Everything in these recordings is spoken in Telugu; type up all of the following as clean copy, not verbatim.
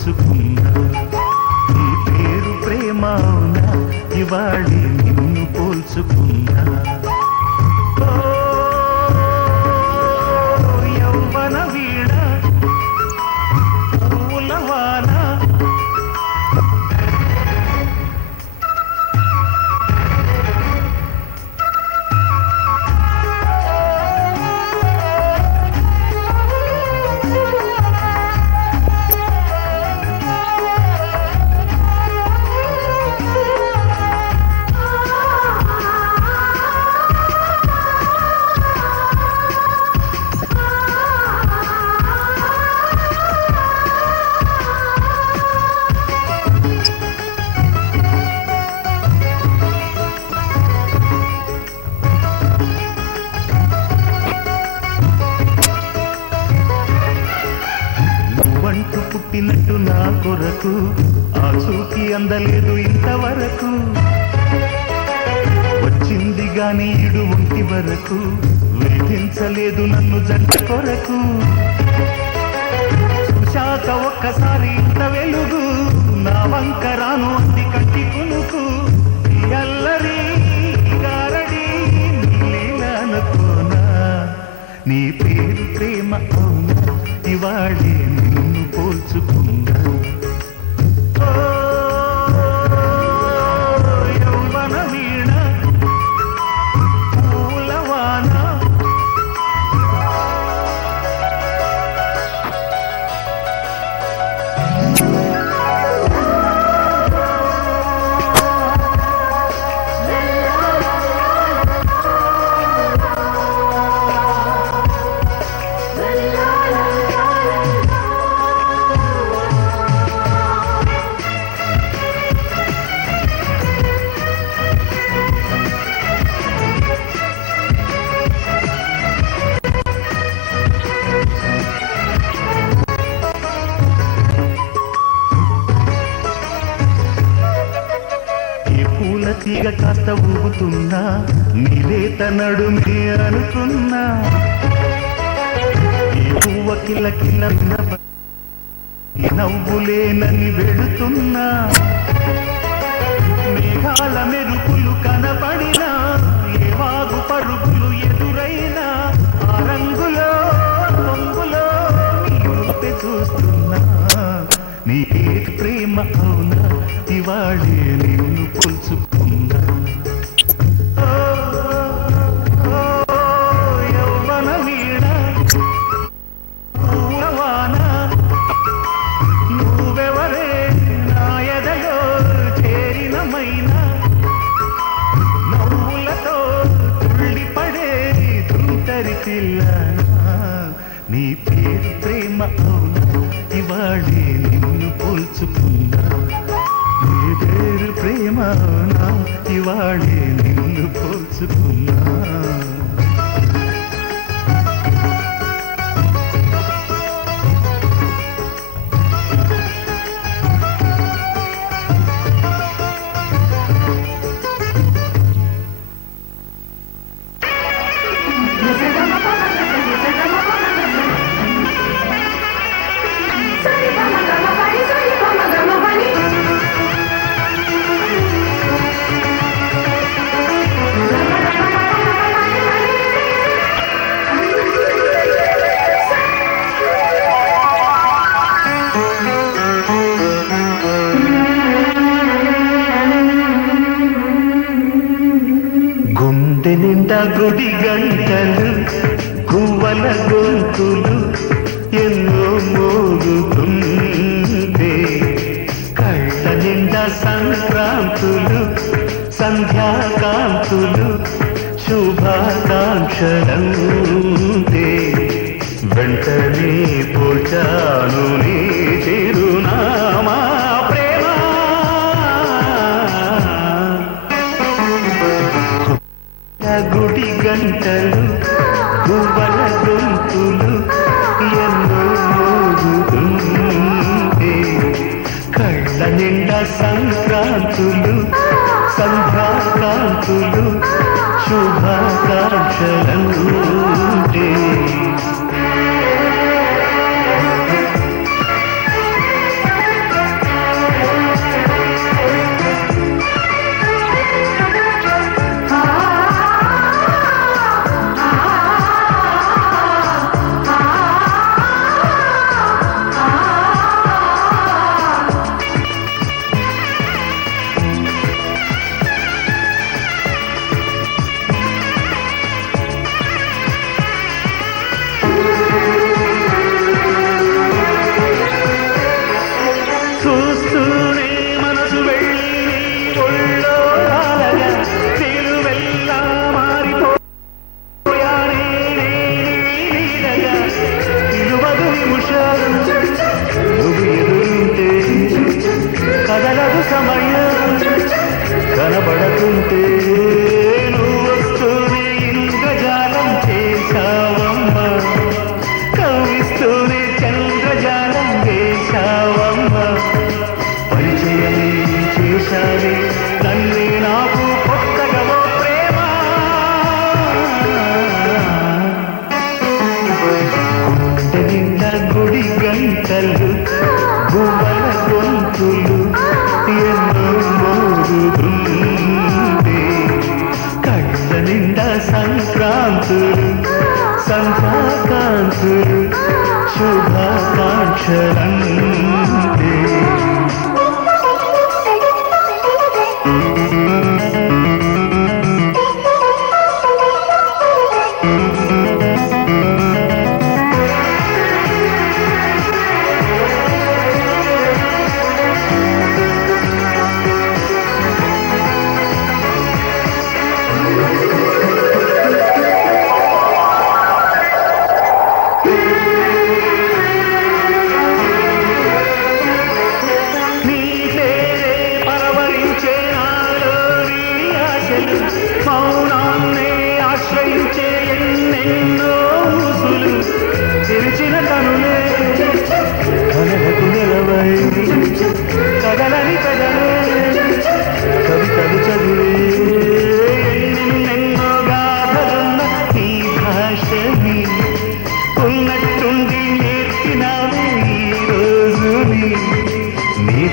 పోల్చుకున్నా నీ పేరు ప్రేమ అవునా ఇవాళే నిన్ను పోల్చుకున్నా యౌవన వీణ పూలవాన నువ్వంటూ పుట్టినట్టు నా కొరకు ఆ చూకి అందలేదు ఇంతవరకు వచ్చింది గాని ఇడు ఒంటి వరకు వేధించలేదు నన్ను జంట కొరకు చూశాక ఒక్కసారి ఇంత వెలుగు నా వంక రాను అంది కంటి కునుకు అల్లరి గారడి నీళ్ళనుకోనా నీ పేరు ప్రేమ అవునా ఇవాళే నిన్ను పోల్చుకున్నా యౌవన వీణ పూలవాన తీగ కాస్త ఊగుతున్నా నీలేత నడుమే అనుకున్నా ఈ పువ్వ కిల్ల కిల్ల నవ్వులేనని వెళుతున్నా మేఘాల మెరుపులు కనపడినా ఏ వాగు పరుగులు ఎదురైనా ఆ రంగులో రంగులో నీ రూపే చూస్తున్నా నీ ప్రేమ అవునా ఇవాళే నిన్ను పోల్చుకున్నా యౌవన వీణ పూలవాన నువ్వెవరే నా ఎదలో చేరినమైనా నవ్వులతో తుళ్ళిపడే తుంటరి పిల్లనా నీ పేరు ప్రేమ అవునా ఇవాళే నిన్ను పోల్చుకున్నా నీ పేరు ప్రేమ అవునా ఇవాళే నిన్ను పోల్చుకున్నా గుండె నిండా గుడి గంటలు గువ్వల గొంతులు ఎన్నో మోగుతుంటే కళ్ళ నిండా సంక్రాంతులు సంధ్యాకాంతులు శుభాకాంక్షలంటే వెంటనే పోచాను నీ చిరునామా గుడి గంటలు గువ్వల గొంతులు ఎన్నో మోగుతుంటే కళ్ళ నిండా సంక్రాంతులు సంధ్యాకాంతులు శుభాకాంక్షలంటే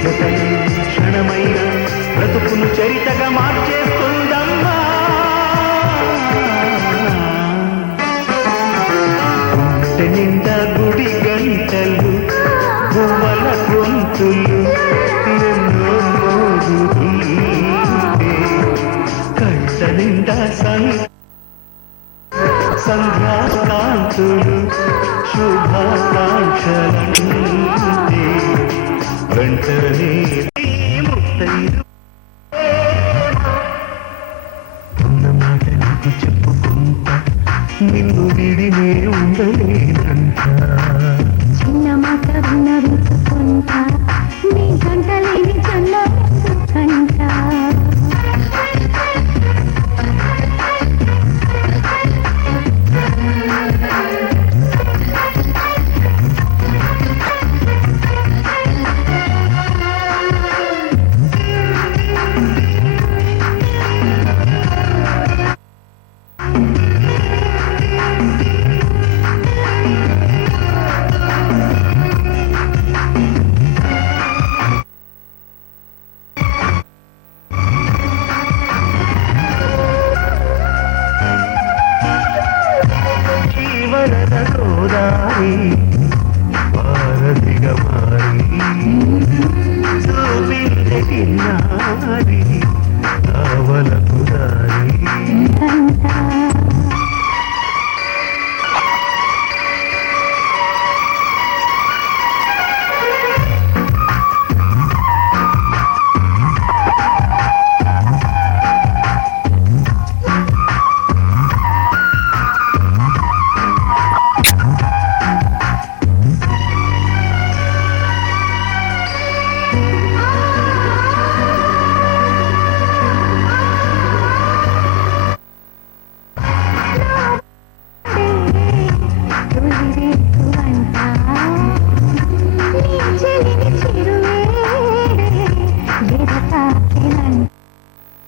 జతై క్షణమైన బ్రతుకును చరితగా మార్చేస్తుందమ్మా. గుండె నిండా గుడి గంటలు పువ్వల గొంతులు ఎన్నో మోగుతుంటే కంట నిండా సంధ్యాకాంతులు శుభాకాంక్షలంటే వెంటనే ముత్తైదు ఉన్నమాట నీకు చెప్పుకుంటా నిన్ను విడినే ఉండలేనంట. చిన్న మాట విన్నవించుకుంటా నీ గంటలేని చల్లకంట. గోదారి వారధిగా మారి చూపించే తిన్నారి కావలకు దారి.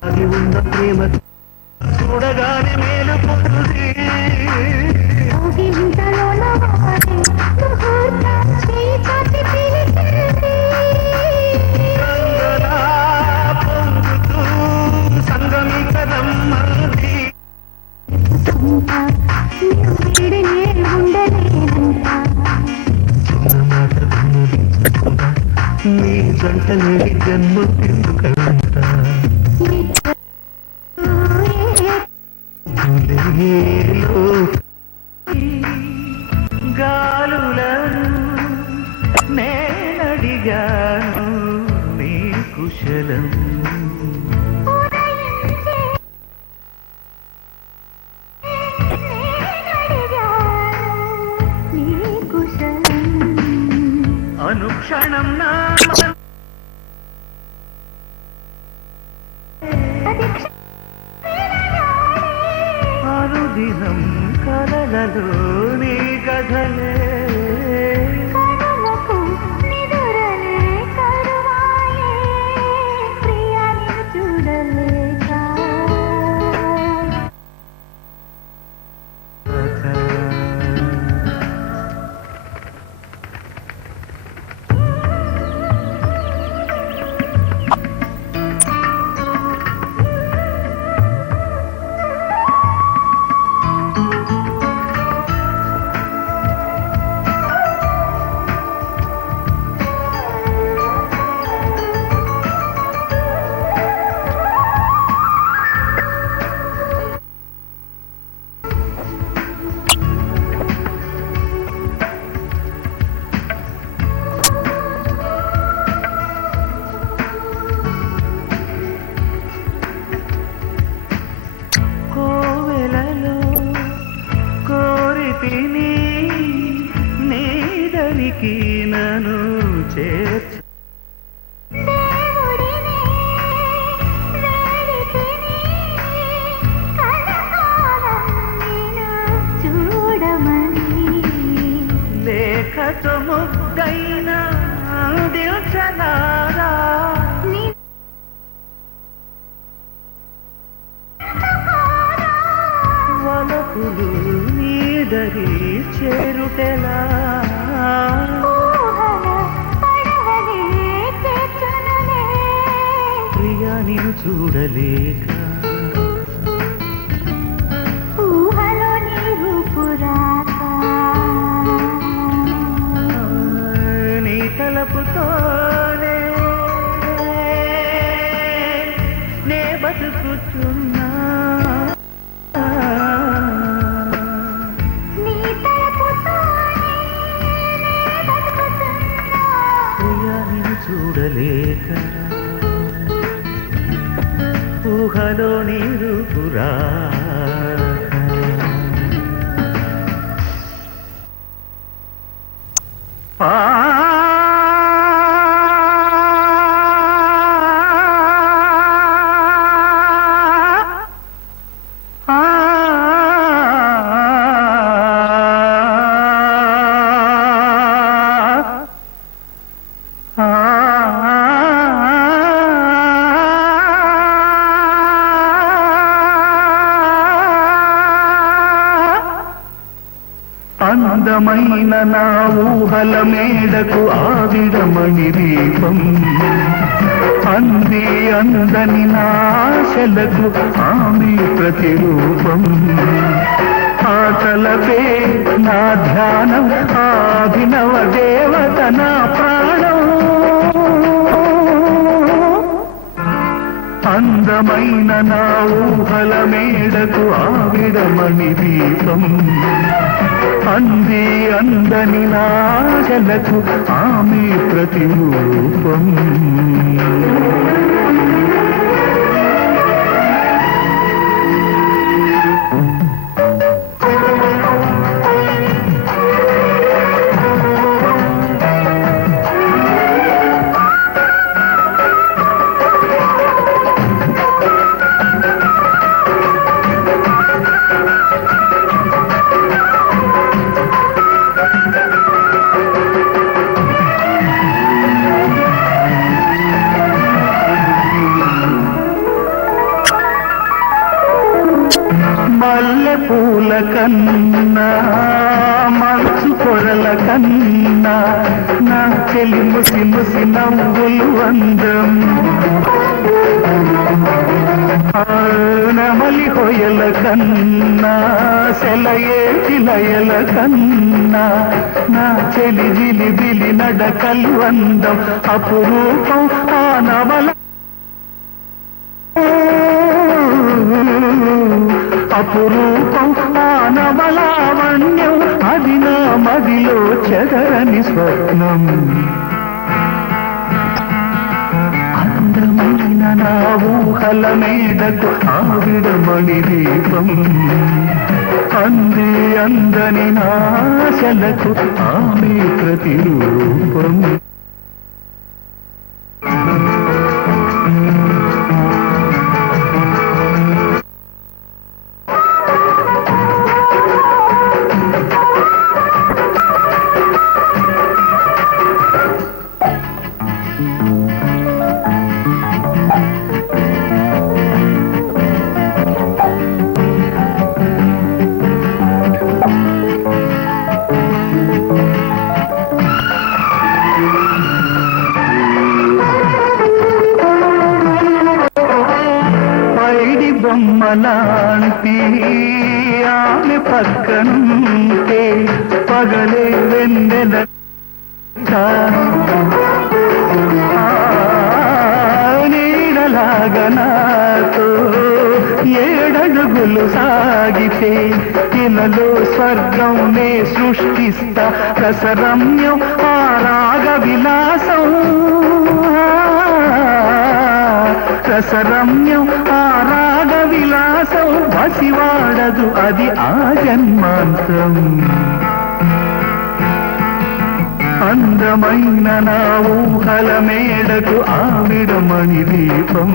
అది ఉన్న ప్రేమ చూడగానే మేలుకుంటుంది. పొంగుతూ సంగమికరమ్మది చిన్న మాట విన్నవించకుండా నీ జంట నేడి జన్మ ఎందుకంట. గాలులను నేనడిగాను నీ కుశలం. అనుక్షణం నా అనుదినం కలలలో నీ కథలే నీదరికి నన్ను చేర్చ లేఖతో ముద్దైన దిల్చనారా వలపులు నీదరి చేరుటెలా చూడలేక ఊహలో నీ రూపురాక నీ తలపుతోనే నే బతుకుతున్నా నీ తలపుతోనే నే బతుకుతున్నా. ప్రియా నిన్ను చూడలేక ఊహలో నీరు పురా అందమైన నా ఊహల మేడకు ఆవిడమణి దీపం అంది అందని నాశలకు ఆమె ప్రతిరూపం ఆటలపే నా ధ్యానం అభినవ దేవత నా ప్రాణం అందమైన నా ఊహల మేడకు ఆవిడమణి దీపం అంది అందని నాశలకు ఆమె ప్రతిరూపం మల్లె పూల కన్నా మనసు పొరల కన్నా నా చెలి ముసి ముసి నవ్వులు అందం నమలి హొయల కన్నా సెలయేటి లయల కన్నా నా చెలి జిలిబిలి నడకలు అందం అపురూపం ఆ నవల అపురూపం ఆ నవలావణ్యం అది నా మదిలో చెదరని స్వప్నం అందమైన నా ఊహల మేడకు ఆవిడమణి దీపం అంది అందని నాశలకు ఆమె ప్రతిరూపం బొమ్మలాంటి ఆమె పక్కనుంటే పగలే వెన్నెల నీడలాగా నాతో ఏడడుగులు సాగితే ఇలలో స్వర్గం నే సృష్టిస్తా రసరమ్యం ఆ రాగ విలాసం రసరమ్యం ఆ రాగ విలాసం వసివాడదు అది ఆ జన్మాంతం అందమైన నా ఊహల మేడకు ఆవిడమణి దీపం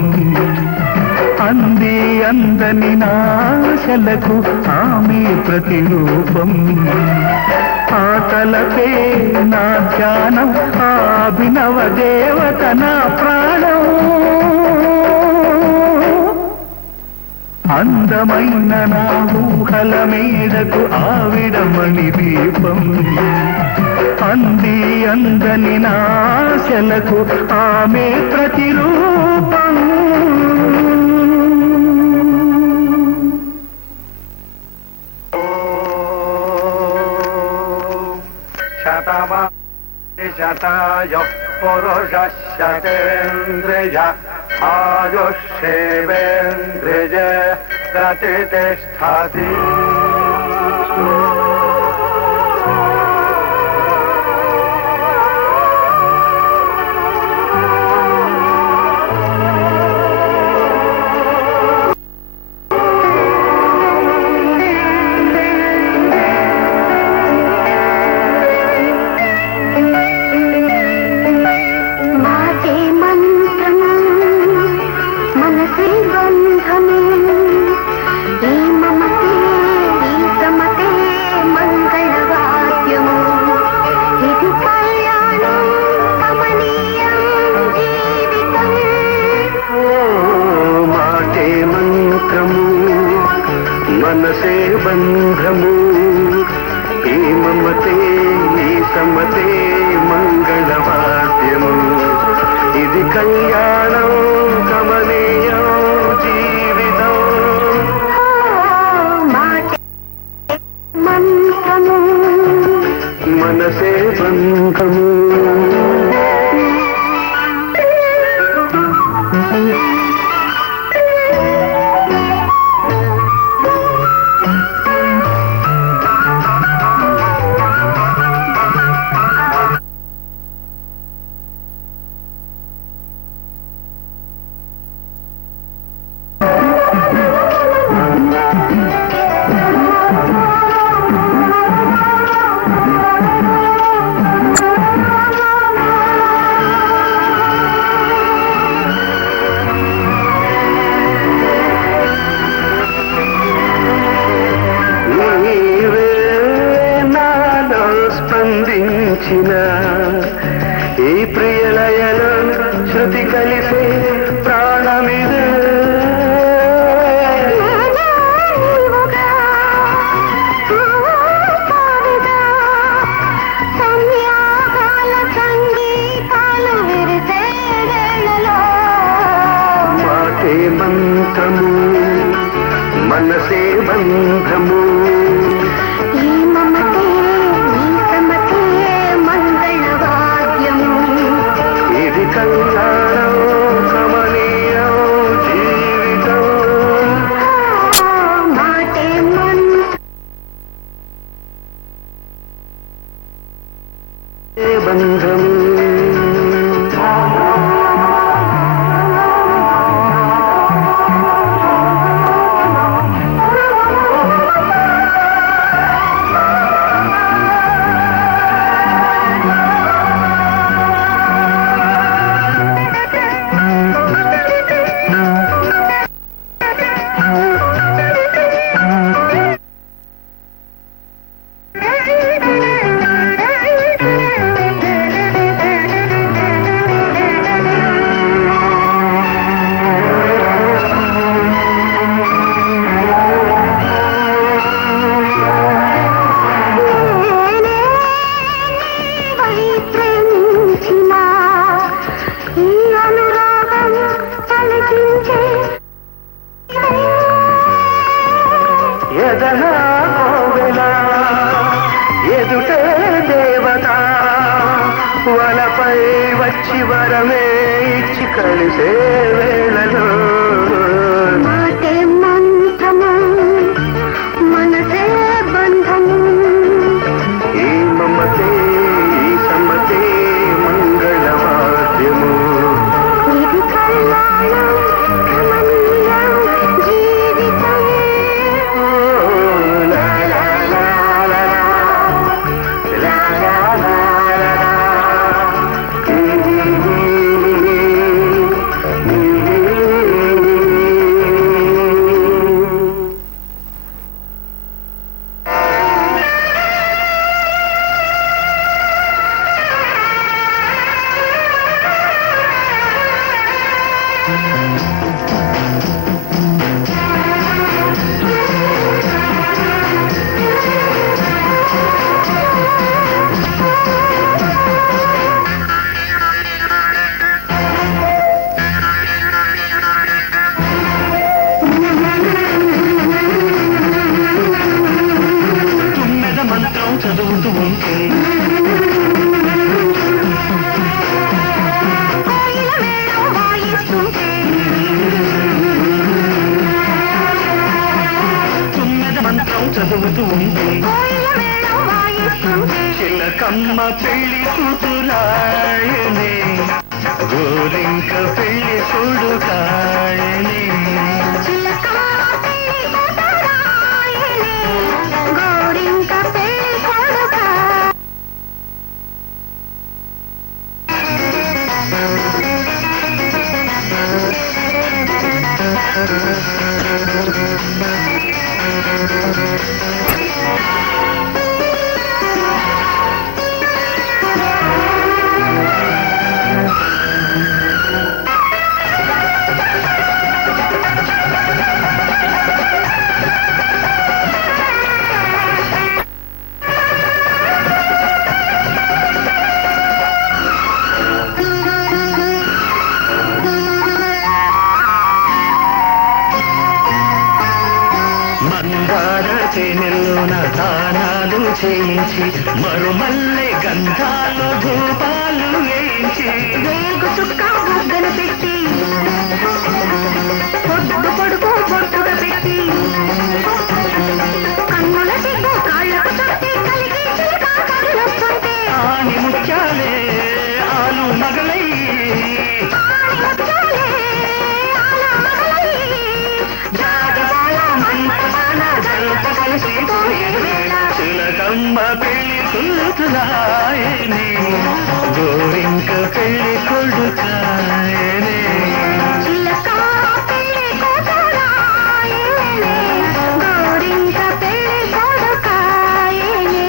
అంది అందని నాశలకు ఆమె ప్రతిరూపం ఆటలపే నా ధ్యానం అభినవ దేవత నా ప్రాణం అందమైన నా ఊహల మేడకు ఆవిడమణి దీపం అంది అందని నాశలకు ఆమె ప్రతిరూపం శతాయ పురుష శతేంద్రియ ఆయుష్యేవేంద్రియ ప్రతిష్టతి మాటే మంత్రము మనసే బంధము ఈ మమతే ఈ సమతే మంగళవాద్యము ఇది కళ్యాణం కమనీయం జీవితం మాటే మంత్రము మనసే బంధము ఈ మమతే ఈ సమతే మంగళవాద్యము ఇది కళ్యాణం కమనీయం జీవితం మాటే మంత్రము మనసే బంధము నీవే నాలో స్పందించిన ఈ ప్రియలయలో శృతి కలిసే ప్రాణమిదే నీవుగా పాడుగా సంధ్యాకాల సంగీతాలు విరిసే వేళలో మాటే మంత్రము మనసే బంధము ఈ మమతే ఈ సమతే మంగళవాద్యము ఇది కళ్యాణం కమనీయం జీవితం మాటే మంత్రము బంధము ప్రేమించిన ఈ అనురాగం పలికించే ఎదనా కోవెల ఎదుటే దేవత వలపై వచ్చి వరమే ఇచ్చి కలిసే వేళలో మాటే మంత్రము మనసే బంధము ఈ మమతే ఈ సమతే మంగళవాద్యము ఇది కళ్యాణం కమనీయం జీవితం లా లా లా లా లా లా లా లా లా. చదువుతూ ఉంటే కోయిల మేళం వాయిస్తుంటే తుమ్మెద మంత్రం చదువుతూ ఉంటే కోయిల మేళం వాయిస్తుంటే చిలకమ్మ పెళ్లి కూతురాయనే గోరింక పెళ్లి కొడుకాయనే చిలకమ్మ పెళ్లి కూతురాయనే గోరింక పెళ్లి కొడుకా మందార తేనెల్లోన దానాలు చేయించి మరుమల్లె గంధాలు ధూపాలు వేయించి రేగు చుక్క బుగ్గన పెట్టి పొద్దు పొడుగు పొట్టుగా పెట్టి కన్నుల సిగ్గు కాళ్ళకు చుట్టి కలిగి చిలక కళ్ళొస్తుంటే ఆని ముత్యాలే ఆలు మగలై ఆని ముత్యాలే ఆల మగలై జాగవాల మంత్రమాల జంట కలిసి పోయే వేళ చిలకమ్మ పెళ్లి కూతురాయనే గోరింక పెళ్లి కొడుకాయనే చిలకమ్మ పెళ్లి కూతురాయనే గోరింక పెళ్లి కొడుకాయనే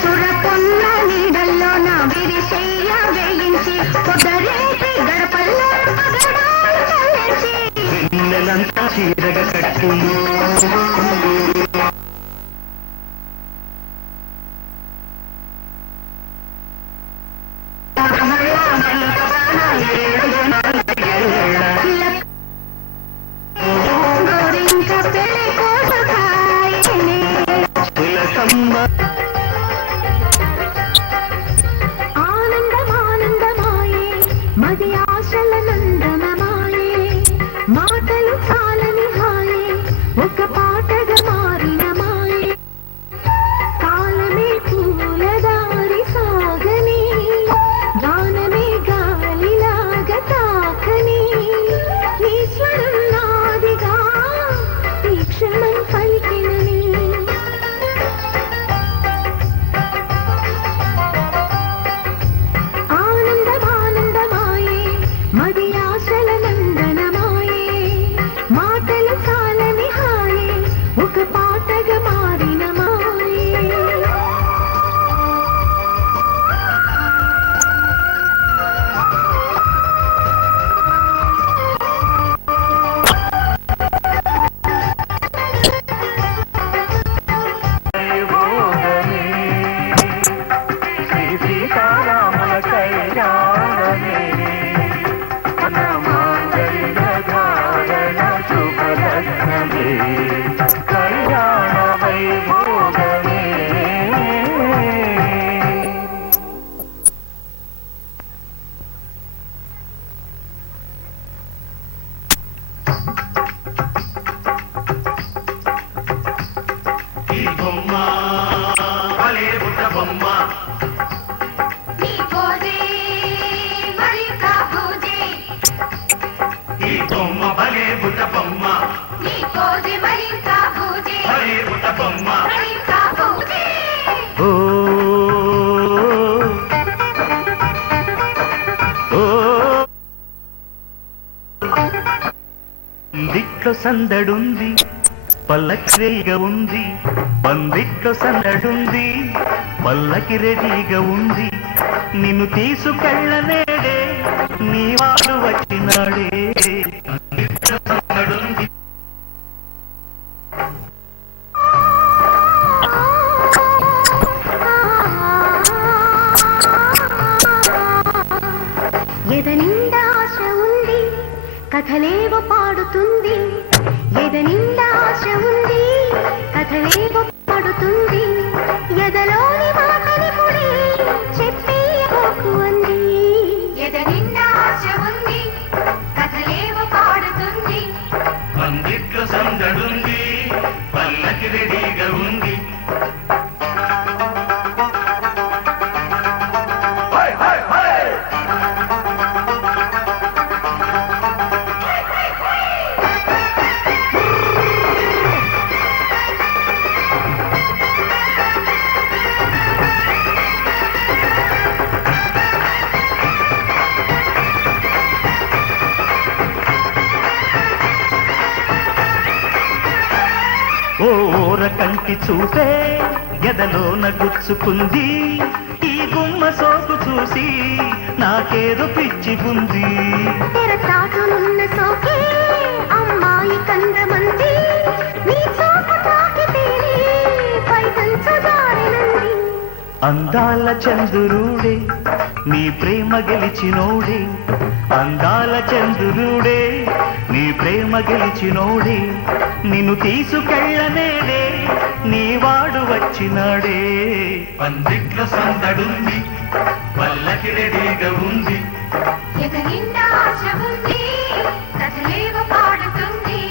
సురపున్న నీడల్లో నా విరిశయ్య వేయించి పొదరేసి గడపల్లో పగడాలు చల్లించి వెన్నెలంతా చీరగ కట్టి గోరింక పెళ్లి కొడుకాయనే చిలకమ్మ ఆనందమానందమాయే మది ఆశల నందనమాయే మాటలు చాలని హాయే ఒక పాటగా మారిన మాయే కాలమే పూలదారి సాగని గానమే గాలిలాగా తాకని నీ స్వరం నాదిగా ఈ క్షణం పలికినని ఆనందమానందమాయే మది ఆశల నందనమాయే మాటలు చాలని హాయే ఒక పాటగా మారిన మాయే శ్రీ సీతారాముల కళ్యాణమే మన మాంగళ్య ధారణ శుభలగ్నమే కళ్యాణ వైభోగమే ఈ బొమ్మ భలే బుట్ట బొమ్మ నీ పోజే మరి కాబోజే ఈ బొమ్మ భలే బుట్ట బొమ్మ నీ పోజే మరి కాబోజే భలే బుట్ట బొమ్మ మరి కాబోజే ఓ ఓ దిట్లో సందడుంది పల్లకి రెడీగా ఉంది, పందిట్లో సందడుంది. పల్లకి రెడీగా ఉంది, నిన్ను తీసుకెళ్ళనేడే, నీ వాడు వచ్చినాడే. పందిట్లో సందడుంది. ఎదనిండా ఆశ ఉంది, కథలేవో పాడుతుంది. ఎదనిండా ఆశ ఉంది, కథలేవో పాడుతుంది. ఎదలోని మాటని పుడి చెప్పేయబోకు అంది. ఎదనిండా ఆశ ఉంది, కథలేవో పాడుతుంది. పందిట్లో సందడుంది, పల్లకి రెడీగా ఉంది. ఓర కంటి చూపే ఎదలోన గుచ్చుకుంది. ఈ గుమ్మ సోకు చూసి నాకేదో పిచ్చి ఉంది. తెరచాటునున్న సోకే అమ్మాయి కందమంది. నీ చూపు తాకితేనే పైకంచు జారినంది. అందాల చంద్రుడే నీ ప్రేమ గెలిచినోడే. అందాల చంద్రుడే నీ ప్రేమ గెలిచినోడే. నిన్ను తీసుకెళ్ళనేడే, నీ వాడు వచ్చినాడే. పందిట్లో సందడుంది, పల్లకి రెడీగా ఉంది. ఎదనిండా ఆశ ఉంది, కథలేవో పాడుతుంది.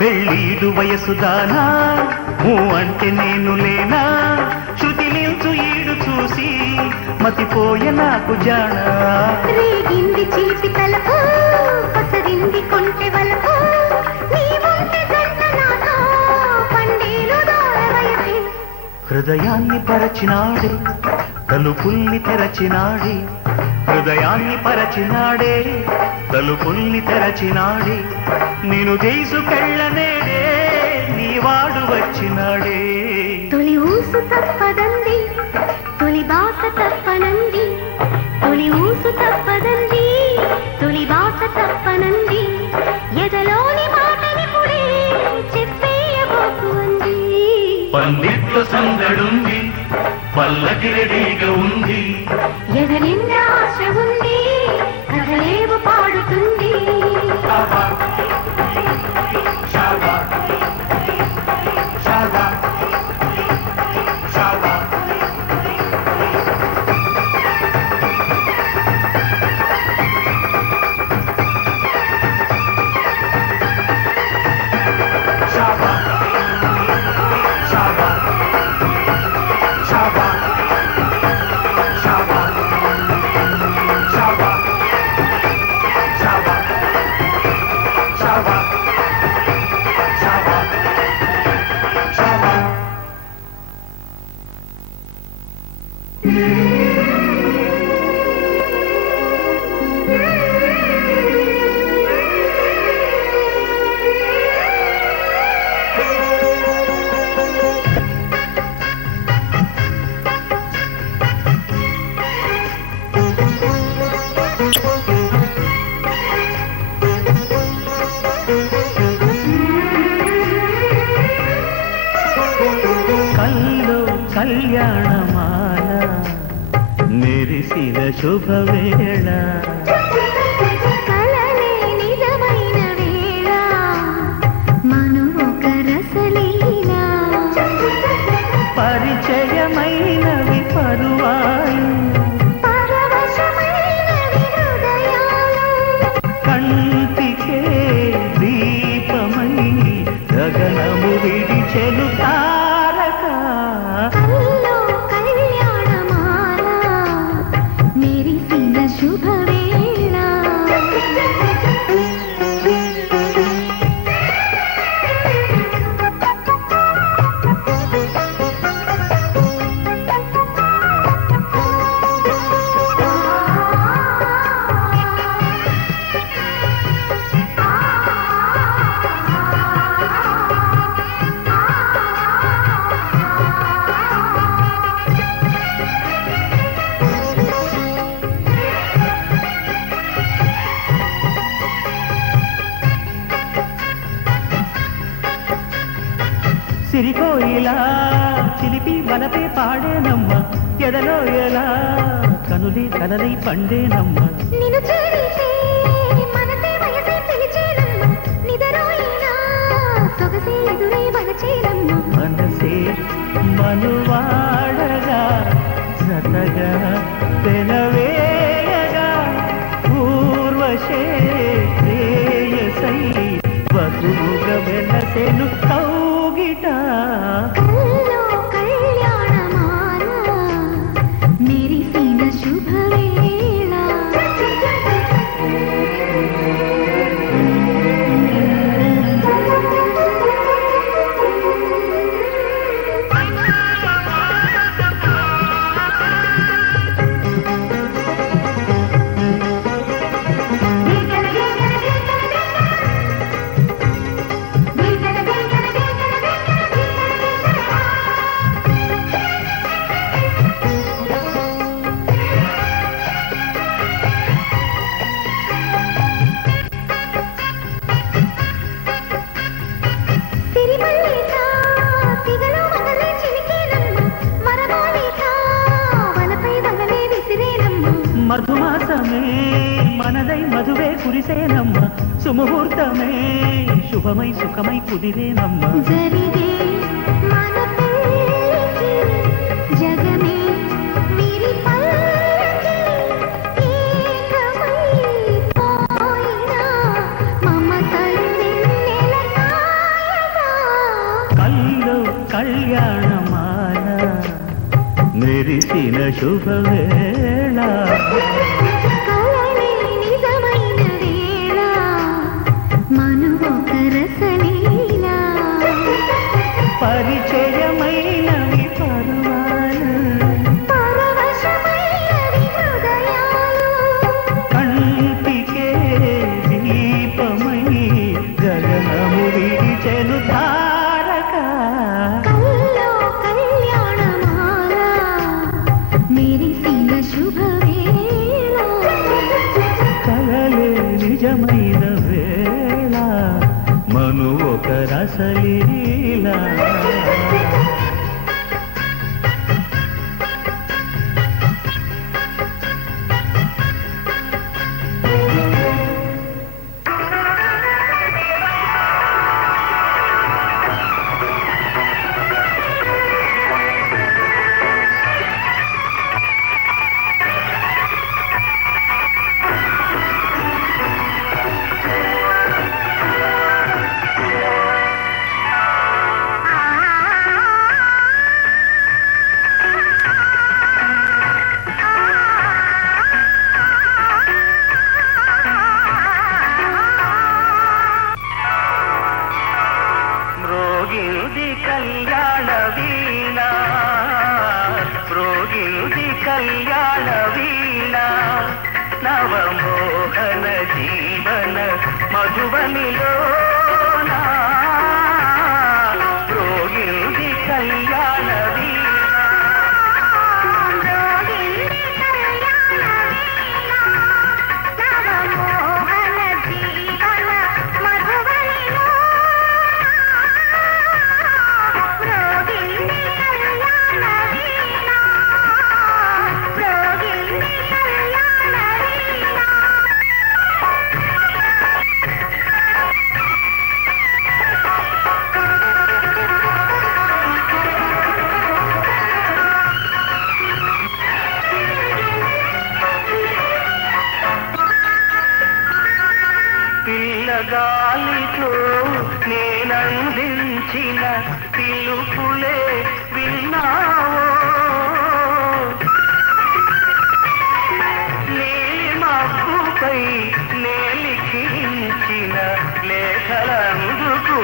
పెళ్ళీడు వయసుదానా, అంటే నేను లేనా? శృతిలించు ఈడు చూసి మతిపోయే నాకు జానా. రేగింది చిలిపి తలపు, పసరింది కొంటె వలపు. నీ ముంటె జంట నాతో పండేలు దూరవయసే. హృదయాన్ని పరచినాడే, తలుపుల్ని తెరచినాడే. హృదయాన్ని పరచినాడే, తలుపుల్ని తెరచినాడే. నేను తీసుకెళ్ళనేడే, నీ వాడు వచ్చినాడే. తొలి ఊసు తప్పదంది, తొలి బాస తప్పనంది. తొలి ఊసు తప్పదంది, తొలి బాస తప్పనంది. ఎదలోని మాటని పుడి చెప్పేయబోకు అంది. పందిట్లో సందడుంది, పల్లకి రెడీగా ఉంది. ఎదనిండా ఆశ ఉంది, కథలేవో పాడుతుంది. కళ్యాణమాల మెరిసిన శుభవేళ. కలలే నిజమైన వేళ, మను ఒక రసలీల. పరిచయమైనవి పరువాలు, పరవశమైనవి హృదయాలు. కంటికే దీపమై గగనము విడిచెను. సిరికోయిలా చిలిపి వలపే పాడేనమ్మ ఎదలో ఎలా కనులే కలలై పండేనమ్మ నిన్ను చేరితే మనసే వయసే పిలిచేనమ్మ నిదరోయినా సొగసే ఎదురై వలచేనమ్మ మనసే మనువాడగా జతగా తెలవేయగా ఊర్వశే శ్రేయసై వధువుగా వెలసెను కౌగిట కల్లో కళ్యాణమాల మెరిసిన శుభవేళ మధుమాసమే మనదై మధువే కురిసేనమ్మ సుముహూర్తమే శుభమై సుఖమై కుదిరేనమ్మ జరిగే మన పెళ్ళికి జగమే వీరి పల్లకి ఏకమై పోయినా మమతలు వెన్నెల కాయగా కల్లో కళ్యాణమాల మెరిసిన శుభవేళ కలలే నిజమైన వేళ మనువొక రసలీల పరిచయమైనవి పర్వాలు పరవశమైనవి హృదయాలు కంటికే దీపమై గగనము విడిచెను తారక కల్లో కళ్యాణమాల మెరిసిన శుభవేళ కలలే నిజమైన వేళ మను ఒక రసలీల మ్రోగిల్ది కళ్యాణ వీణ మ్రోగిల్ది కళ్యాణ వీణ నవమోహన జీవన మధువనిలో మ్రోగిల్ది కళ్యాణ వీణ నవమోహన జీవన మధువనిలో ప్రోగిల్లి కళ్యాణ వీణ ప్రోగిల్లి కళ్యాణ వీణ పిల్లగాలితో నేనందించిన పిలుపులే విన్నావో నీలి మబ్బుపై నేలిఖించిన లేఖలందుకున్నావో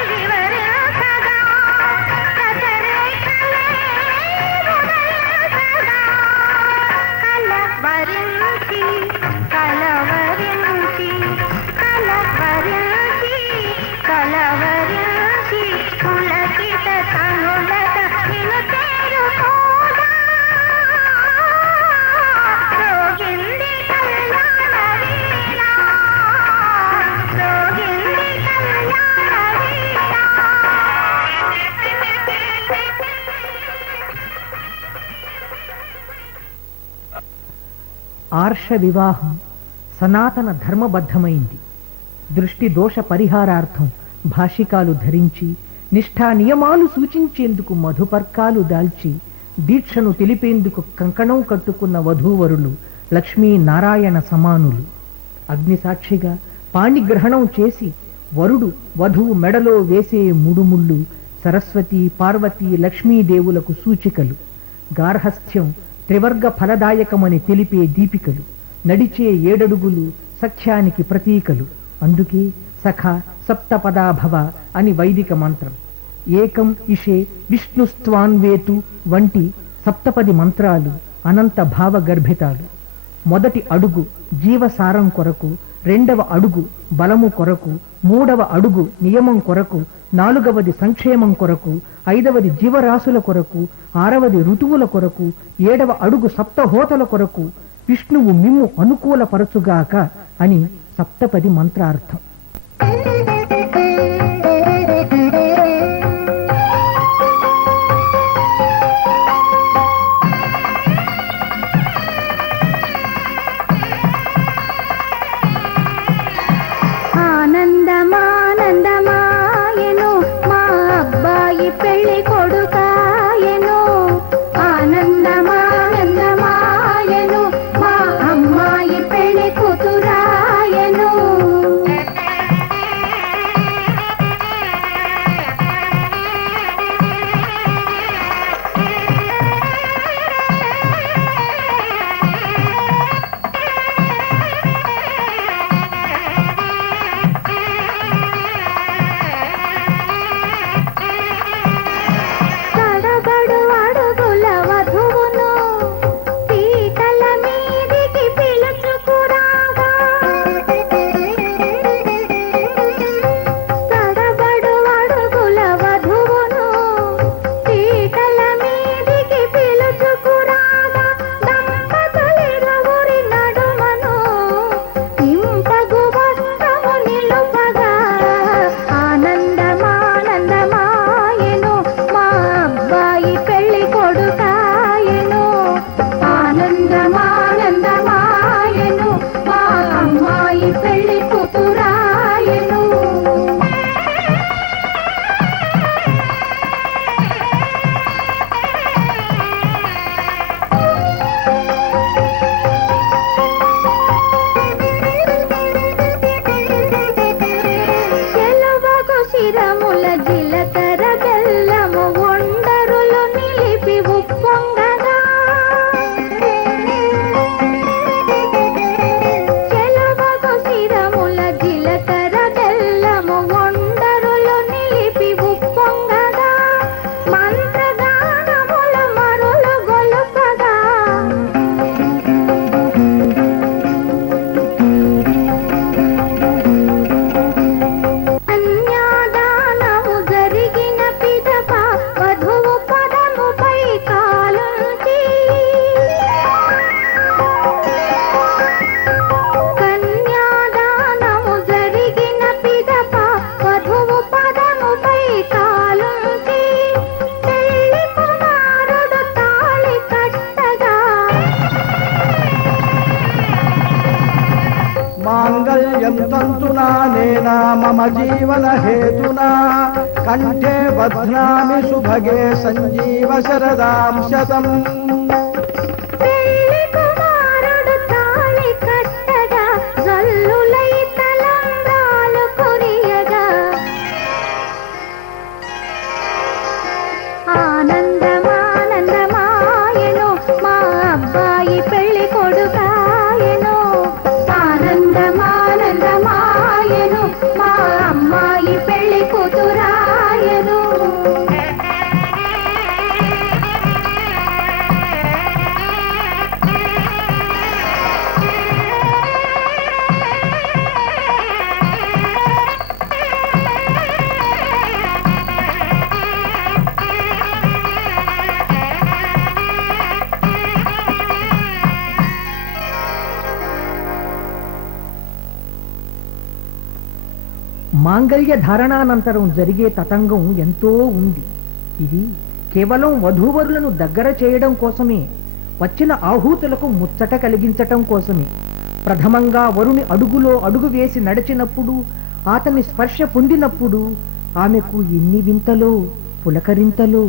వివరించగా కలవరించి పులకిత కనులత నిన్ను చేరుకోగా రోగింది కళ్యాణ వీణ రోగింది కళ్యాణ వీణ. ఆర్ష వివాహం సనాతన ధర్మబద్ధమైంది. దృష్టి దోష పరిహారార్థం భాషికాలు ధరించి నిష్ఠా నియమాలు సూచించేందుకు మధుపర్కాలు దాల్చి దీక్షను తెలిపేందుకు కంకణం కట్టుకున్న వధూవరులు లక్ష్మీనారాయణ సమానులు. అగ్నిసాక్షిగా పాణిగ్రహణం చేసి వరుడు వధువు మెడలో వేసే ముడుముళ్ళు సరస్వతి పార్వతీ లక్ష్మీదేవులకు సూచికలు. గార్హస్థ్యం త్రివర్గ ఫలదాయకమని తెలిపే దీపికలు. నడిచే 7 అడుగులు సఖ్యానికి ప్రతీకలు. అందుకే సఖ సప్తపదాభవ అని వైదిక మంత్రం. ఏకం ఇషే విష్ణుస్త్వాన్వేతు వంటి సప్తపది మంత్రాలు అనంత భావ గర్భితాలు. మొదటి అడుగు జీవసారం కొరకు, 2వ అడుగు బలము కొరకు, 3వ అడుగు నియమం కొరకు, 4వది సంక్షేమం కొరకు, 5వది జీవరాశుల కొరకు, 6వది ఋతువుల కొరకు, 7వ అడుగు సప్తహోతల కొరకు విష్ణువు మిమ్ము అనుకూలపరచుగాక అని సప్తపది మంత్రార్థం. ఆనందమానందమాయెను మా అబ్బాయి పెళ్లి కొడుకాయెను. ఆనందమానందమాయెను మా అమ్మాయి పెళ్లి కూతురాయెను. తడబడు అడుగుల వధువును పీటల మీదికి పిలుచుకురాగా తడబడు అడుగుల వధువును పీటల మీదికి పిలుచుకురాగా దంపతులిరువురి నడుమను ఇంపగు వస్త్రము నిలుపగా ఆనందమానందమాయెను మా అబ్బాయి పెళ్లి కొడుకాయెను. ఆనందమానందమాయెను మా అమ్మాయి పెళ్లి కూతురాయెను. చెలువగు శిరముల జీలకర్ర బెల్లము ఒండరులు నిలిపి ఉప్పొంగగా చెలువగు శిరముల జీలకర్ర బెల్లము ఒండరులు నిలిపి ఉప్పొంగగా మంత్రగానముల మరులు గొలుపగా కన్యాదానము జరిగిన పిదప వధువు పదముపై కాలుంచి కన్యాదానము జరిగిన పిదప వధువు పదముపై కాలుంచి పెళ్లి కుమారుడు తాళి కట్టగా మాంగళ్యం తంతునా నేనా మమ జీవన హేతునా కంఠే బధ్నామి సుభగే సంజీవ శరదాం శతం. పెళ్లి కుమారుడు తాళి కట్టగా జల్లులై తలంబ్రాలు కురియగా ఆనందమానందమాయెను మా అబ్బాయి పెళ్లి కొడుకాయెను. ఆనందమానందమాయెను మా అమ్మాయి పెళ్లి కూతురాయెను. మాంగళ్య ధారణానంతరం జరిగే తతంగం ఎంతో ఉంది. ఇది కేవలం వధూవరులను దగ్గర చేయడం కోసమే, వచ్చిన ఆహూతులకు ముచ్చట కలిగించటం కోసమే. ప్రథమంగా వరుని అడుగులో అడుగు వేసి నడిచినప్పుడు, అతని స్పర్శ పొందినప్పుడు ఆమెకు ఎన్ని వింతలో పులకరింతలో